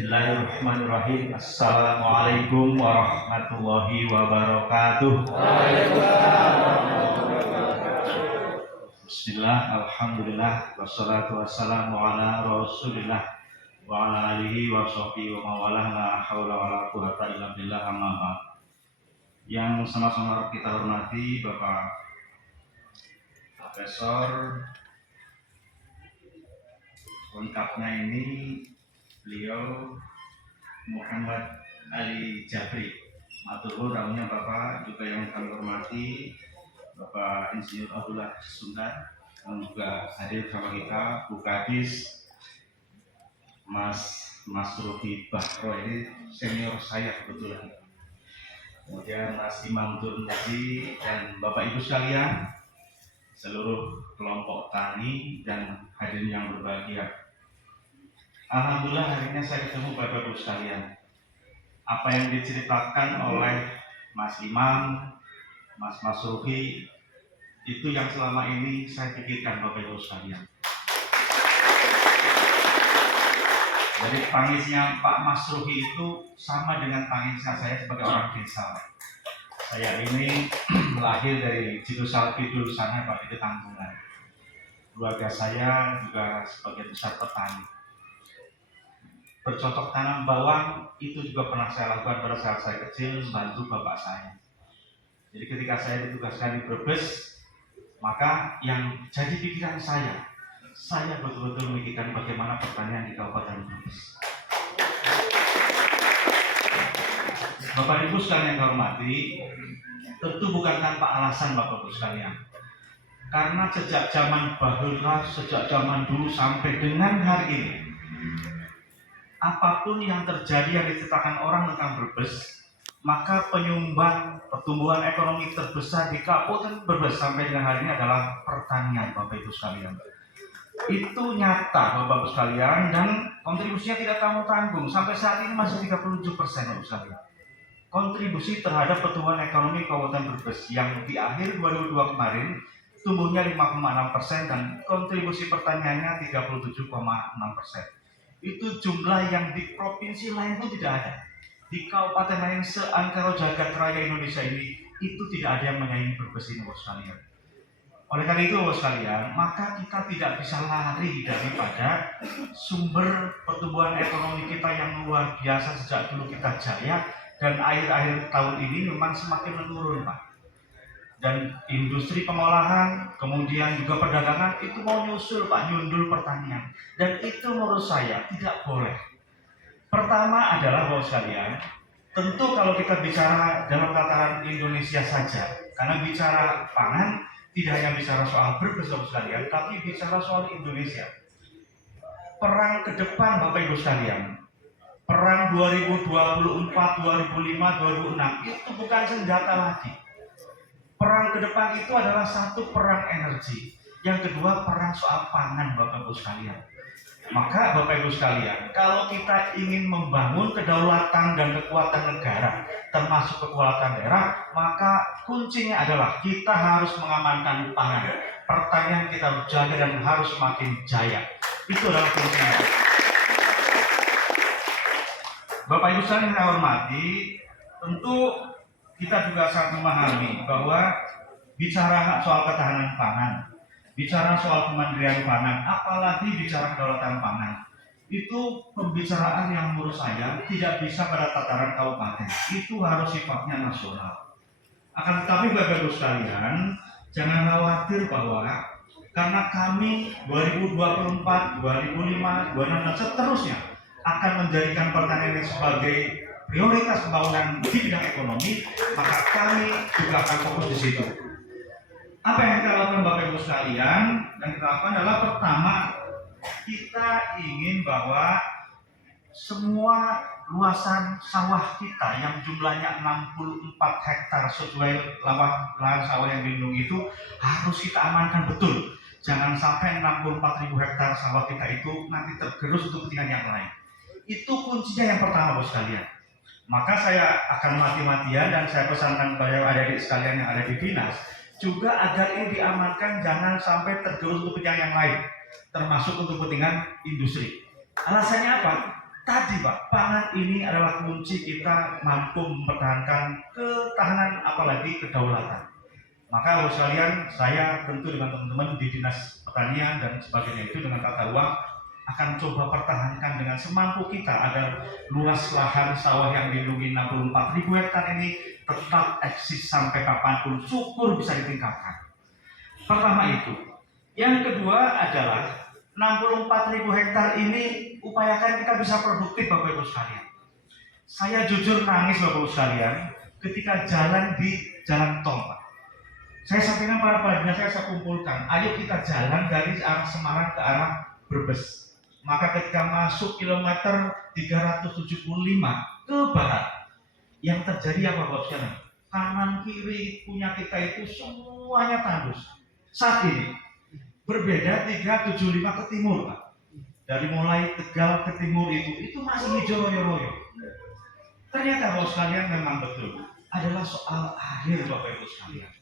Bismillahirrahmanirrahim. Assalamualaikum warahmatullahi wabarakatuh. Bismillah, alhamdulillah, wassalatu wassalamu ala rasulillah wa ala alihi wa sahbihi wa mawalah, la hawla wa la quwwata illa billah, amma ba'd. Yang sama-sama kita hormati Bapak Profesor, lengkapnya ini beliau Muhammad Ali Jabri. Matur nuwun rawuhnya Bapak, juga yang kami hormati Bapak Insinyur Abdullah Sundan, yang juga hadir sama kita, Bu Kadis, Mas Ruki Bahro, ini senior saya kebetulan. Kemudian Mas Imam Turmuji dan Bapak Ibu sekalian, seluruh kelompok tani dan hadirin yang berbahagia. Alhamdulillah hari ini saya ketemu Bapak Ibu sekalian. Apa yang diceritakan oleh Mas Imam, Mas Ruki, itu yang selama ini saya pikirkan Bapak Ibu sekalian. Jadi tangisnya Pak Mas Ruki itu sama dengan tangisnya saya sebagai orang desa. Saya ini lahir dari Cidusal Kidul sana, Pak, itu Tanggungan. Keluarga saya juga sebagian besar petani. Bercocok tanam bawang itu juga pernah saya lakukan pada saat saya kecil, membantu bapak saya. Jadi ketika saya ditugaskan di Brebes, maka yang jadi pikiran saya betul-betul memikirkan bagaimana pertanian di Kabupaten Brebes. Bapak Ibu sekalian yang hormati, tentu bukan tanpa alasan Bapak Ibu sekalian. Karena sejak zaman bahula, sejak zaman dulu sampai dengan hari ini, apapun yang terjadi yang diceritakan orang tentang Brebes, maka penyumbang pertumbuhan ekonomi terbesar di Kabupaten Brebes sampai dengan hari ini adalah pertanian, Bapak Ibu sekalian. Itu nyata Bapak Ibu sekalian, dan kontribusinya tidak tanggung-tanggung. Sampai saat ini masih 37%, Bapak Ibu sekalian. Kontribusi terhadap pertumbuhan ekonomi Kabupaten Brebes yang di akhir 2002 kemarin tumbuhnya 5,6% dan kontribusi pertaniannya 37,6%. Itu jumlah yang di provinsi lain pun tidak ada. Di kabupaten lain seantero jagat raya Indonesia ini, itu tidak ada yang menyaingi Brebes ini, Bapak sekalian. Oleh karena itu, Bapak sekalian, maka kita tidak bisa lari daripada sumber pertumbuhan ekonomi kita yang luar biasa sejak dulu kita jaya, dan akhir-akhir tahun ini memang semakin menurun, Pak. Dan industri pengolahan, kemudian juga perdagangan itu mau nyusul, Pak, nyundul pertanian. Dan itu menurut saya tidak boleh. Pertama adalah, Bapak sekalian, tentu kalau kita bicara dalam tataran Indonesia saja, karena bicara pangan tidak hanya bicara soal Brebes, Bapak sekalian, tapi bicara soal Indonesia. Perang ke depan, Bapak Ibu sekalian, perang 2024, 2005, 2006 itu bukan senjata lagi. Perang ke depan itu adalah satu perang energi, yang kedua perang soal pangan, Bapak Ibu sekalian. Maka Bapak Ibu sekalian, kalau kita ingin membangun kedaulatan dan kekuatan negara, termasuk kekuatan daerah, maka kuncinya adalah kita harus mengamankan pangan. Pertanian kita harus jaga dan harus semakin jaya. Itu adalah kuncinya. Bapak Ibu sekalian yang saya hormati, tentu kita juga sangat memahami bahwa bicara soal ketahanan pangan, bicara soal kemandirian pangan, apalagi bicara kedaulatan pangan, itu pembicaraan yang menurut saya tidak bisa pada tataran kabupaten, itu harus sifatnya nasional. Akan tetapi Bapak Ibu sekalian, jangan khawatir bahwa karena kami 2024, 2005, 2006 dan seterusnya akan menjadikan pertanian ini sebagai prioritas pembangunan di bidang ekonomi, maka kami juga akan fokus di situ. Apa yang kita lakukan Bapak Ibu sekalian? Yang kita lakukan adalah pertama, kita ingin bahwa semua luasan sawah kita yang jumlahnya 64 hektar sesuai lahan sawah yang dilindungi itu harus kita amankan betul. Jangan sampai 64.000 hektar sawah kita itu nanti tergerus untuk kepentingan yang lain. Itu kuncinya yang pertama, Bapak sekalian. Maka saya akan mati-matian dan saya pesankan kepada adik-adik sekalian yang ada di dinas juga agar ini diamankan, jangan sampai tergerus untuk kepentingan yang lain, termasuk untuk kepentingan industri. Alasannya apa? tadi Pak, pangan ini adalah kunci kita mampu mempertahankan ketahanan apalagi kedaulatan. Maka Bapak sekalian, saya tentu dengan teman-teman di Dinas Pertanian dan sebagainya itu dengan tata ruang akan coba pertahankan dengan semampu kita agar luas lahan sawah yang dilindungi 64.000 hektar ini tetap eksis sampai kapanpun, syukur bisa ditingkatkan. Pertama itu. Yang kedua adalah 64.000 hektar ini upayakan kita bisa produktif Bapak Ibu sekalian. Saya jujur nangis Bapak Ibu sekalian ketika jalan di jalan tol Pak. Saya sampaikan para pelajar saya kumpulkan, ayo kita jalan dari arah Semarang ke arah Brebes. Maka ketika masuk kilometer 375 ke barat, yang terjadi apa Bapak sekalian? Kanan kiri punya kita itu semuanya tandus. Saat ini berbeda 375 ke timur Pak. Dari mulai Tegal ke timur itu masih hijau royo-royo. Ternyata Bapak sekalian memang betul adalah soal air Bapak Ibu sekalian.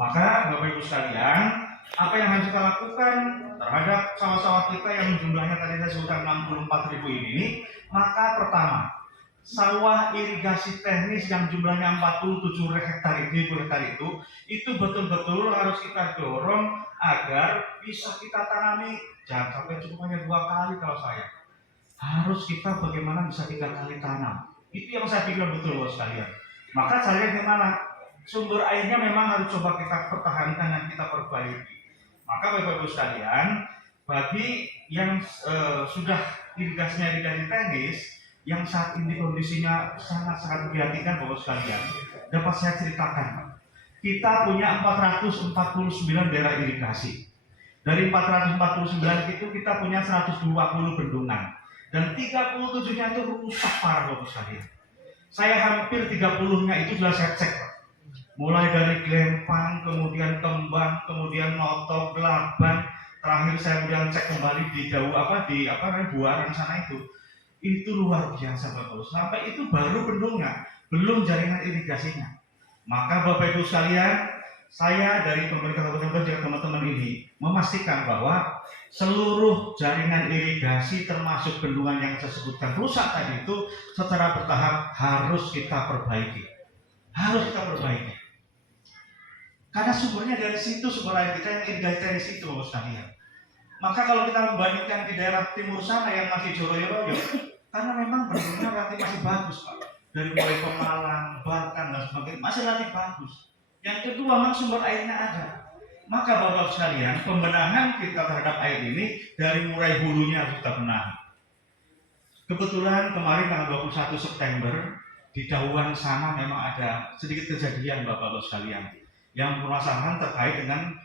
Maka Bapak Ibu sekalian, apa yang harus kita lakukan terhadap sawah-sawah kita yang jumlahnya tadi saya sebutkan 64.000 ini? Maka pertama, sawah irigasi teknis yang jumlahnya 47 hektar itu betul-betul harus kita dorong agar bisa kita tanami, jangan sampai cukup hanya 2 kali kalau saya. Harus kita bagaimana bisa 3 kali tanam. Itu yang saya pikir betul Bapak sekalian. Maka caranya gimana? Sumber airnya memang harus coba kita pertahankan dan kita perbaiki. Maka Bapak Ibu sekalian, bagi yang sudah irigasinya irigasi teknis, yang saat ini kondisinya sangat-sangat memprihatinkan Bapak sekalian, dapat saya ceritakan. Kita punya 449 daerah irigasi. Dari 449 itu kita punya 120 bendungan. Dan 37-nya itu rusak parah Bapak sekalian. Saya hampir 30-nya itu sudah saya cek. Mulai dari Glempang, kemudian Kembang, kemudian Notok, Gelaban, terakhir saya kemudian cek kembali di Buaran sana itu luar biasa Bapak. Sampai itu baru bendungnya, belum jaringan irigasinya. Maka Bapak Ibu sekalian, saya dari pemerintah kabupaten dan teman-teman ini memastikan bahwa seluruh jaringan irigasi termasuk bendungan yang saya sebutkan rusak tadi itu secara bertahap harus kita perbaiki. Karena sumbernya dari situ, sumber air kita yang irigasi dari situ Bapak sekalian. Maka kalau kita membandingkan di daerah timur sana yang masih joroyo-royo, karena memang bendungannya relatif masih bagus Pak. Dari mulai Pemalang, Banten dan sebagainya masih relatif bagus. Yang kedua memang sumber airnya ada. Maka Bapak sekalian, pembenahan kita terhadap air ini dari mulai hulunya harus kita benahi. Kebetulan kemarin tanggal 21 September di Dawan sana memang ada sedikit kejadian Bapak sekalian yang permasalahan terkait dengan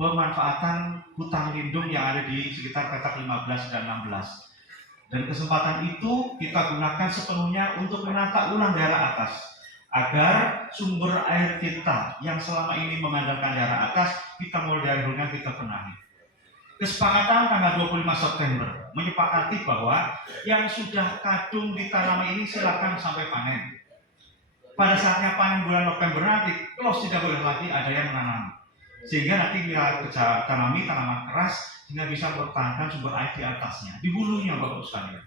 pemanfaatan hutan lindung yang ada di sekitar petak 15 dan 16. Dan kesempatan itu kita gunakan sepenuhnya untuk menata ulang daerah atas agar sumber air kita yang selama ini mengandalkan daerah atas kita mulai dari hulunya kita benahi. Kesepakatan tanggal 25 September menyepakati bahwa yang sudah kadung ditanam ini silakan sampai panen. Pada saatnya panen bulan November nanti, close tidak boleh lagi ada yang menanam. Sehingga nanti kita tanami tanaman keras sehingga bisa mempertahankan sumber air di atasnya, di hulunya Bapak sekalian.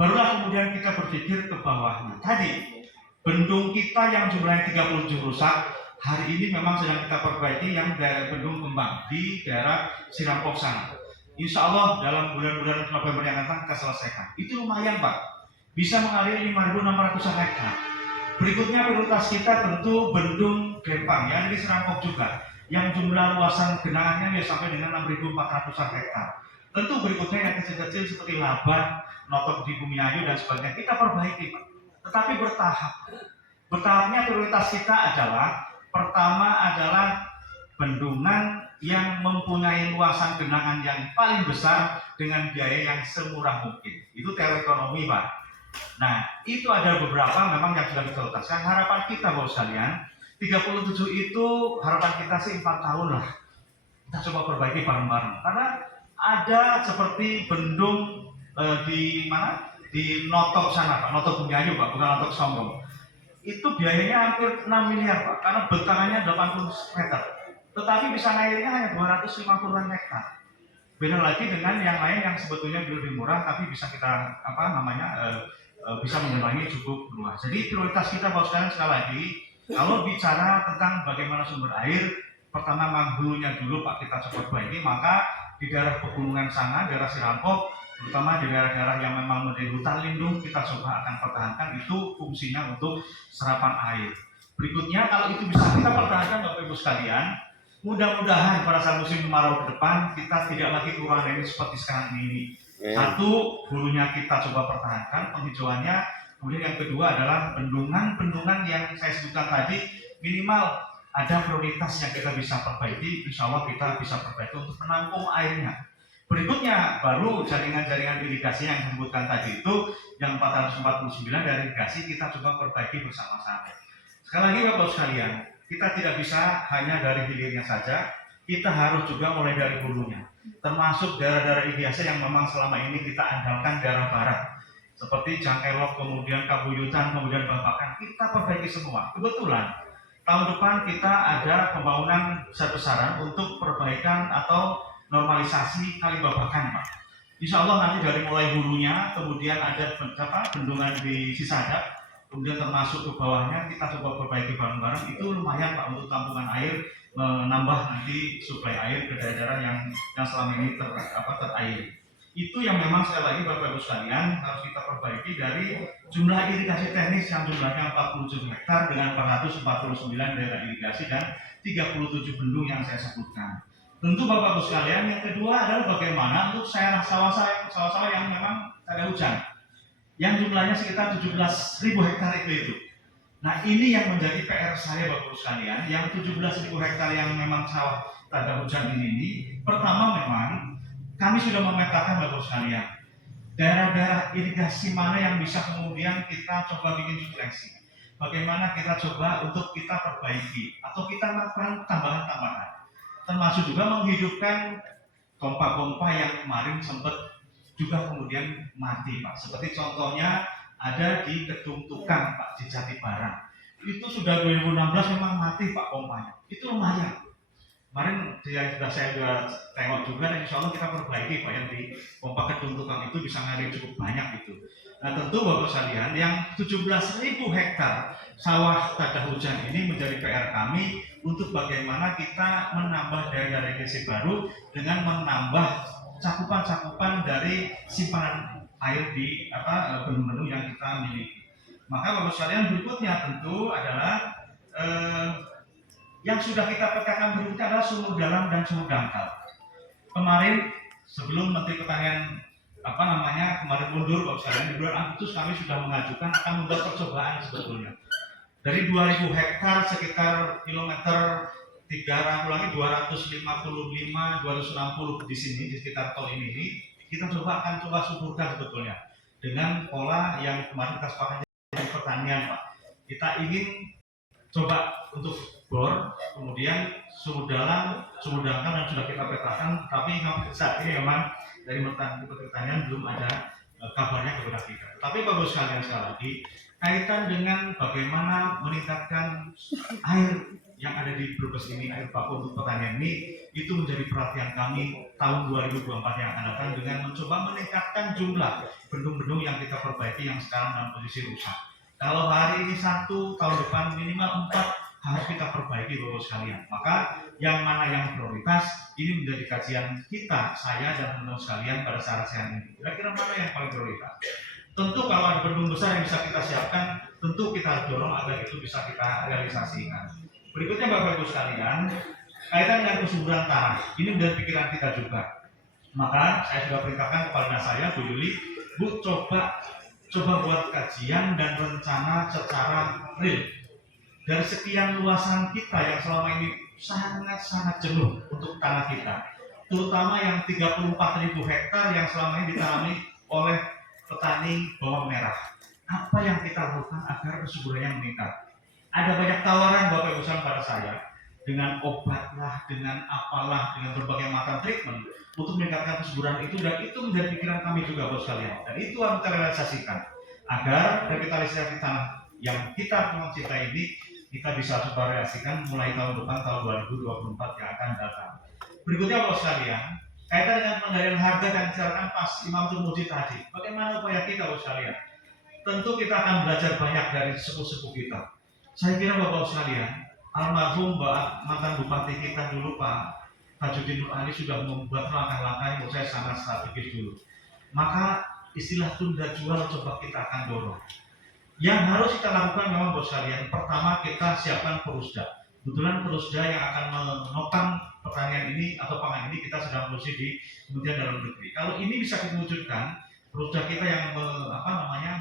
Barulah kemudian kita berpikir ke bawahnya. Tadi bendung kita yang jumlahnya 37 rusak, hari ini memang sedang kita perbaiki yang daerah bendung Kembang di daerah Sirampok sana. Insya Allah dalam bulan-bulan November yang akan kita selesaikan. Itu lumayan Pak, bisa mengalir 5.600 hektar. Berikutnya prioritas kita tentu bendung Glempang yang di Serampok juga, yang jumlah luasan genangannya sampai dengan 6.400 hektar. Tentu berikutnya yang kecil-kecil seperti Laban, Notok di Bumiayu dan sebagainya kita perbaiki Pak. Tetapi bertahap. Bertahapnya prioritas kita adalah pertama adalah bendungan yang mempunyai luasan genangan yang paling besar dengan biaya yang semurah mungkin. Itu teori ekonomi Pak. Nah, itu ada beberapa memang yang sudah dituntaskan. Harapan kita Bapak sekalian, 37 itu harapan kita sih 4 tahun lah. Kita coba perbaiki bareng-bareng. Karena ada seperti bendung di mana? Di Notok sana Pak, Notok Bumiayu Pak, bukan Notok Songgong. Itu biayanya hampir 6 miliar Pak, karena bentangannya 80 meter. Tetapi bisa airnya hanya 250 hektar. Beda lagi dengan yang lain yang sebetulnya lebih murah tapi bisa kita bisa mengurangi cukup luas. Jadi prioritas kita Bapak sekalian sekali lagi, kalau bicara tentang bagaimana sumber air, pertama hulunya dulu Pak kita coba perbaiki, maka di daerah pegunungan sana, daerah Sirampok, terutama di daerah-daerah yang memang menjadi hutan lindung, kita coba akan pertahankan, itu fungsinya untuk serapan air. Berikutnya, kalau itu bisa kita pertahankan Bapak Ibu sekalian, mudah-mudahan pada saat musim kemarau ke depan kita tidak lagi kurang air seperti sekarang ini. Satu, hulunya kita coba pertahankan penghijauannya. Kemudian yang kedua adalah bendungan-bendungan yang saya sebutkan tadi, minimal ada prioritas yang kita bisa perbaiki. Insya Allah kita bisa perbaiki untuk menampung airnya. Berikutnya baru jaringan-jaringan irigasi yang disebutkan tadi itu, yang 449 dari irigasi kita coba perbaiki bersama-sama. Sekali lagi Bapak sekalian, kita tidak bisa hanya dari hilirnya saja, kita harus juga mulai dari hulunya. Termasuk daerah-daerah irigasi yang memang selama ini kita andalkan daerah barat, seperti Jangkelok, kemudian Kabuyutan, kemudian Babakan, kita perbaiki semua. Kebetulan tahun depan kita ada pembangunan besar-besaran untuk perbaikan atau normalisasi Kali Babakan, Pak. Insya Allah nanti dari mulai hulunya, kemudian ada bendungan di Cisadap, kemudian termasuk ke bawahnya kita coba perbaiki bareng-bareng, itu lumayan Pak untuk tampungan air, menambah nanti suplai air ke daerah-daerah yang selama ini terairi. Itu yang memang sekali lagi Bapak Ibu sekalian harus kita perbaiki dari jumlah irigasi teknis yang jumlahnya 47 hektar dengan 449 daerah irigasi dan 37 bendung yang saya sebutkan. Tentu Bapak Ibu sekalian, yang kedua adalah bagaimana untuk sawah-sawah yang memang ada hujan, yang jumlahnya sekitar 17.000 hektar itu. Nah ini yang menjadi PR saya Bapak Ibu sekalian, yang 17.000 hektar yang memang sawah tanda hujan ini, pertama memang kami sudah memetakan Bapak Ibu sekalian, daerah-daerah irigasi mana yang bisa kemudian kita coba bikin seleksi. Bagaimana kita coba untuk kita perbaiki atau kita lakukan tambahan-tambahan. Termasuk juga menghidupkan pompa-pompa yang kemarin sempat juga kemudian mati Pak. Seperti contohnya ada di Kedung Tukang Pak, di Jatibarang. Itu sudah 2016 memang mati Pak pompanya. Itu lumayan. Kemarin saya sudah tengok juga dan insya Allah kita perbaiki Pak, yang di pompa Kedung Tukang itu bisa ngalir cukup banyak itu. Nah tentu Bapak sekalian, yang 17.000 hektar sawah tanda hujan ini menjadi PR kami untuk bagaimana kita menambah daerah irigasi baru dengan menambah cakupan-cakupan dari simpanan air di bendung-bendung yang kita miliki. Maka Bapak sekalian, berikutnya tentu adalah yang sudah kita petakan berikutnya adalah sumur dalam dan sumur dangkal. Kemarin sebelum Menteri Pertanian kemarin mundur Bapak sekalian, di bulan Agustus kami sudah mengajukan akan membuat percobaan sebetulnya. Dari 2.000 hektar sekitar kilometer 255, 260 di sini di sekitar tol ini, kita akan coba suburkan sebetulnya dengan pola yang kemarin kita sepakati di pertanian Pak. Kita ingin coba untuk bor, kemudian sumur dalam, sumur dangkal dan sudah kita petakan, tapi saat ini memang dari Menteri Pertanian belum ada kabarnya kepada kita. Tapi Bapak sekalian, sekali lagi kaitan dengan bagaimana meningkatkan air yang ada di Brebes ini, air baku untuk pertanian ini, itu menjadi perhatian kami tahun 2024 yang akan datang dengan mencoba meningkatkan jumlah bendung-bendung yang kita perbaiki yang sekarang dalam posisi rusak. Kalau hari ini 1, tahun depan minimal 4 harus kita perbaiki Bapak sekalian. Maka yang mana yang prioritas ini menjadi kajian kita, saya dan teman-teman sekalian pada saat siang ini. Kira-kira mana yang paling prioritas? Tentu kalau ada bendung besar yang bisa kita siapkan, tentu kita harus dorong agar itu bisa kita realisasikan. Berikutnya Bapak Ibu sekalian, kaitan dengan kesuburan tanah, ini menjadi pikiran kita juga. Maka saya sudah perintahkan kepada saya, Bu Yuli, Bu coba buat kajian dan rencana secara real. Dari sekian luasan kita yang selama ini sangat-sangat jenuh untuk tanah kita, terutama yang 34.000 hektar yang selama ini ditanami oleh petani bawang merah. Apa yang kita lakukan agar kesuburannya meningkat? Ada banyak tawaran Bapak Ibu sekalian pada saya, dengan obat lah, dengan apalah, dengan berbagai macam treatment untuk meningkatkan kesuburan itu, dan itu menjadi pikiran kami juga Bapak sekalian. Dan itu harus kita realisasikan agar revitalisasi tanah yang kita mencintai ini kita bisa realisasikan mulai tahun depan, tahun 2024 yang akan datang. Berikutnya Bapak sekalian, Kaitan dengan pengendalian harga dan silakan pas Imam Turmudi tadi. Bagaimana upaya kita, Bapak sekalian? Tentu kita akan belajar banyak dari sepuh-sepuh kita. Saya kira Bapak sekalian, almarhum mantan bupati kita dulu Pak Tajudin Nur Ali sudah membuat langkah-langkah yang menurut saya sangat strategis dulu. Maka istilah tunda jual coba kita akan dorong. Yang harus kita lakukan memang Bapak sekalian, pertama kita siapkan perusda. Kebetulan perusda yang akan menopang pertanian ini atau pangan ini kita sedang produksi di Kementerian Dalam Negeri. Kalau ini bisa kita wujudkan, perusda kita yang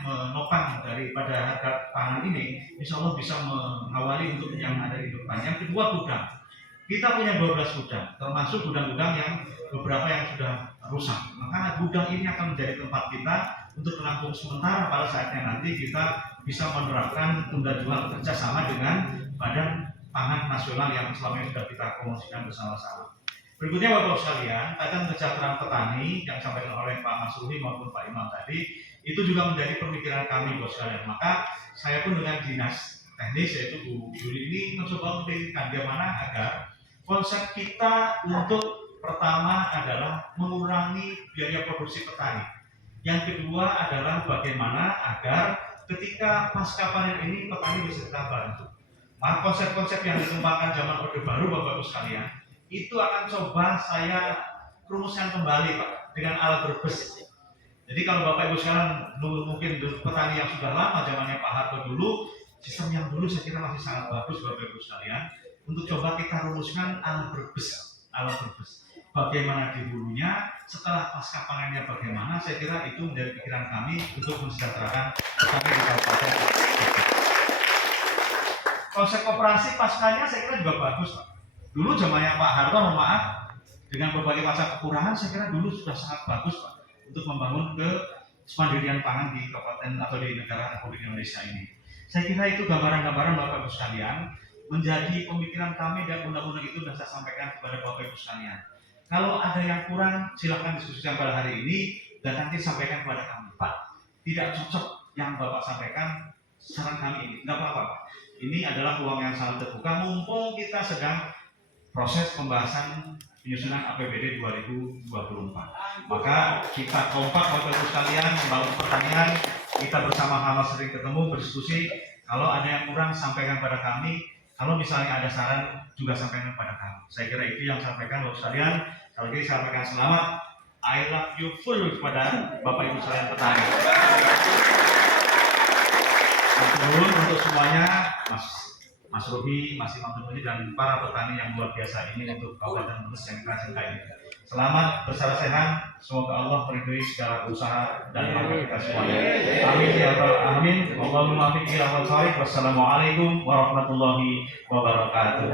menopang daripada harga pangan ini, insya Allah bisa mengawali untuk yang ada di depan. Yang kedua, gudang. Kita punya 12 gudang, termasuk gudang-gudang yang beberapa yang sudah rusak. Maka gudang ini akan menjadi tempat kita untuk menampung sementara pada saatnya nanti kita bisa menerapkan tunda jual kerjasama dengan Badan Pangan Nasional yang selama ini sudah kita promosikan bersama-sama. Berikutnya Bapak sekalian, kaitan kesejahteraan petani yang disampaikan oleh Pak Mas Ruhi maupun Pak Imam tadi, itu juga menjadi pemikiran kami Bapak sekalian. Maka saya pun dengan dinas teknis yaitu Bu Juli ini mencoba memikirkan bagaimana agar konsep kita untuk pertama adalah mengurangi biaya produksi petani. Yang kedua adalah bagaimana agar ketika pasca panen ini petani bisa kita bantu. Maka konsep-konsep yang dikembangkan zaman Orde Baru Bapak Ibu sekalian, itu akan coba saya rumuskan kembali Pak dengan alat berbes. Jadi kalau Bapak Ibu sekalian mungkin petani yang sudah lama zamannya Pak Harto dulu, sistem yang dulu saya kira masih sangat bagus Bapak Ibu sekalian. Untuk coba kita rumuskan alat berbes. Bagaimana di hulunya, setelah pasca panennya bagaimana, saya kira itu menjadi pikiran kami untuk mensejahterakan petani di Kabupaten. Konsep koperasi paskanya saya kira juga bagus Pak. Dulu zamannya Pak Harto, mohon maaf, dengan berbagai macam kekurangan, saya kira dulu sudah sangat bagus Pak untuk membangun kemandirian pangan di kabupaten atau di negara Republik Indonesia ini. Saya kira itu gambaran-gambaran Bapak Ibu sekalian menjadi pemikiran kami dan undang-undang itu sudah saya sampaikan kepada Bapak Ibu sekalian. Kalau ada yang kurang, silakan diskusikan pada hari ini dan nanti sampaikan kepada kami. Pak, tidak cocok yang Bapak sampaikan, saran kami ini, nggak apa-apa Pak. Ini adalah ruang yang sangat terbuka, mumpung kita sedang proses pembahasan penyusunan APBD 2024. Maka kita kompak Bapak Ibu sekalian membangun pertanian, kita bersama-sama sering ketemu, berdiskusi. Kalau ada yang kurang, sampaikan pada kami. Kalau misalnya ada saran, juga sampaikan pada kami. Saya kira itu yang sampaikan Bapak sekalian. Sekali lagi saya sampaikan selamat. I love you full kepada Bapak Ibu sekalian petani. Nuhun untuk semuanya, Mas Ruhi, Mas Imam Turmudi dan para petani yang luar biasa ini untuk Kabupaten Brebes yang kita cintai. Selamat bersara sehat, semoga Allah meridhoi segala usaha dan langkah kita semuanya. Amin ya rabbal alamin. Allahumma fiqh ila Wassalamualaikum warahmatullahi wabarakatuh.